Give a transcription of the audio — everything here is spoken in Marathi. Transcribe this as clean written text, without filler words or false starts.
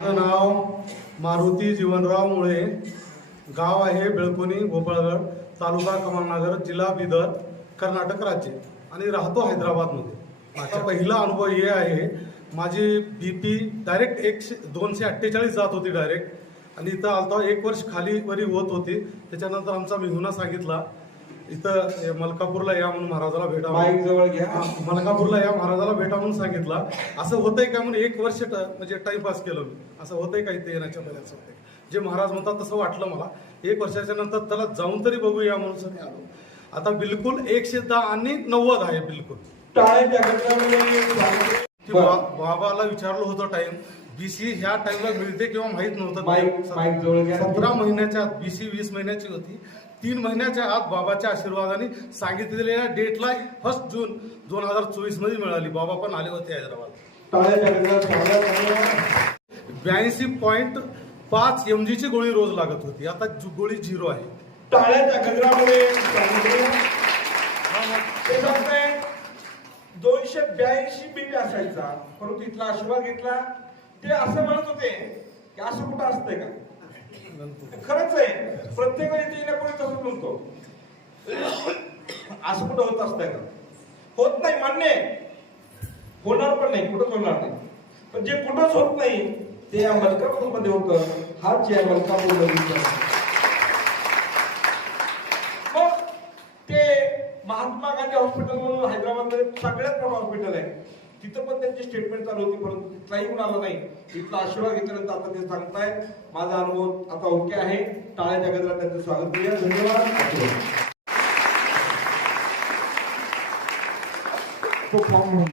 माझं नाव मारुती जीवनराव मुळे, गाव आहे बेळकोणी गोपाळगड, तालुका कमलनगर, जिल्हा बिदर, कर्नाटक राज्य आणि राहतो हैदराबादमध्ये. माझा पहिला अनुभव हे आहे, माझी BP डायरेक्ट 248 जात होती डायरेक्ट, आणि इथं आलता 1 वर्ष खाली वरी होत होती. त्याच्यानंतर आमचा मेहुना सांगितला इथं मलकापूरला या म्हणून महाराजाला भेटा, मलकापूरला या महाराजाला भेटा म्हणून सांगितला. असं होतंय का म्हणून 1 वर्ष म्हणजे टाइमपास केलं मी, असं होतंय का इथे येण्याच्या बऱ्याच होतंय जे महाराज म्हणतात तसं वाटलं मला. 1 वर्षाच्या नंतर त्याला जाऊन तरी बघूया म्हणून सगळे आलो. आता बिलकुल 110 आणि 90 आहे बिलकुल. बाबाला विचारलं होतं टाइम, BC ह्या टाइमला मिळते किंवा माहित नव्हतं. 17 महिन्याच्या आत BC 20 महिन्याची होती. 3 महिन्याच्या आत बाबाच्या आशीर्वादाने सांगितलेल्या डेटला 1 जून 2024 मध्ये मिळाली. बाबा पण आले होते हैदराबाद. 82.5 mg ची गोळी रोज लागत होती, आता गोळी 0 आहे. टाळ्याच्या गजरामध्ये 282 BP असायचा, परंतु इथला आशीर्वाद घेतला. ते असं म्हणत होते की असं कुठं असतंय का? खरंच आहे, प्रत्येक वेळी ते कोणी तसंच म्हणतो, असं कुठं होत असतंय का? होत नाही, मान्य होणार पण नाही, कुठंच होणार नाही. पण जे कुठंच होत नाही ते या मलकापूरमध्ये होतं. हाच या मलकापूरमध्ये. मग ते महात्मा गांधी हॉस्पिटल म्हणून हैदराबादमध्ये सगळ्यात मोठं हॉस्पिटल आहे, तिथं पण त्यांची स्टेटमेंट चालू होती, परंतु तिथलाही गुण आला नाही. इथला आशीर्वाद घेतल्यानंतर आता ते सांगताय माझा अनुभव आता ओके आहे. टाळ्याच्या गजरात त्यांचं स्वागत करूया. धन्यवाद.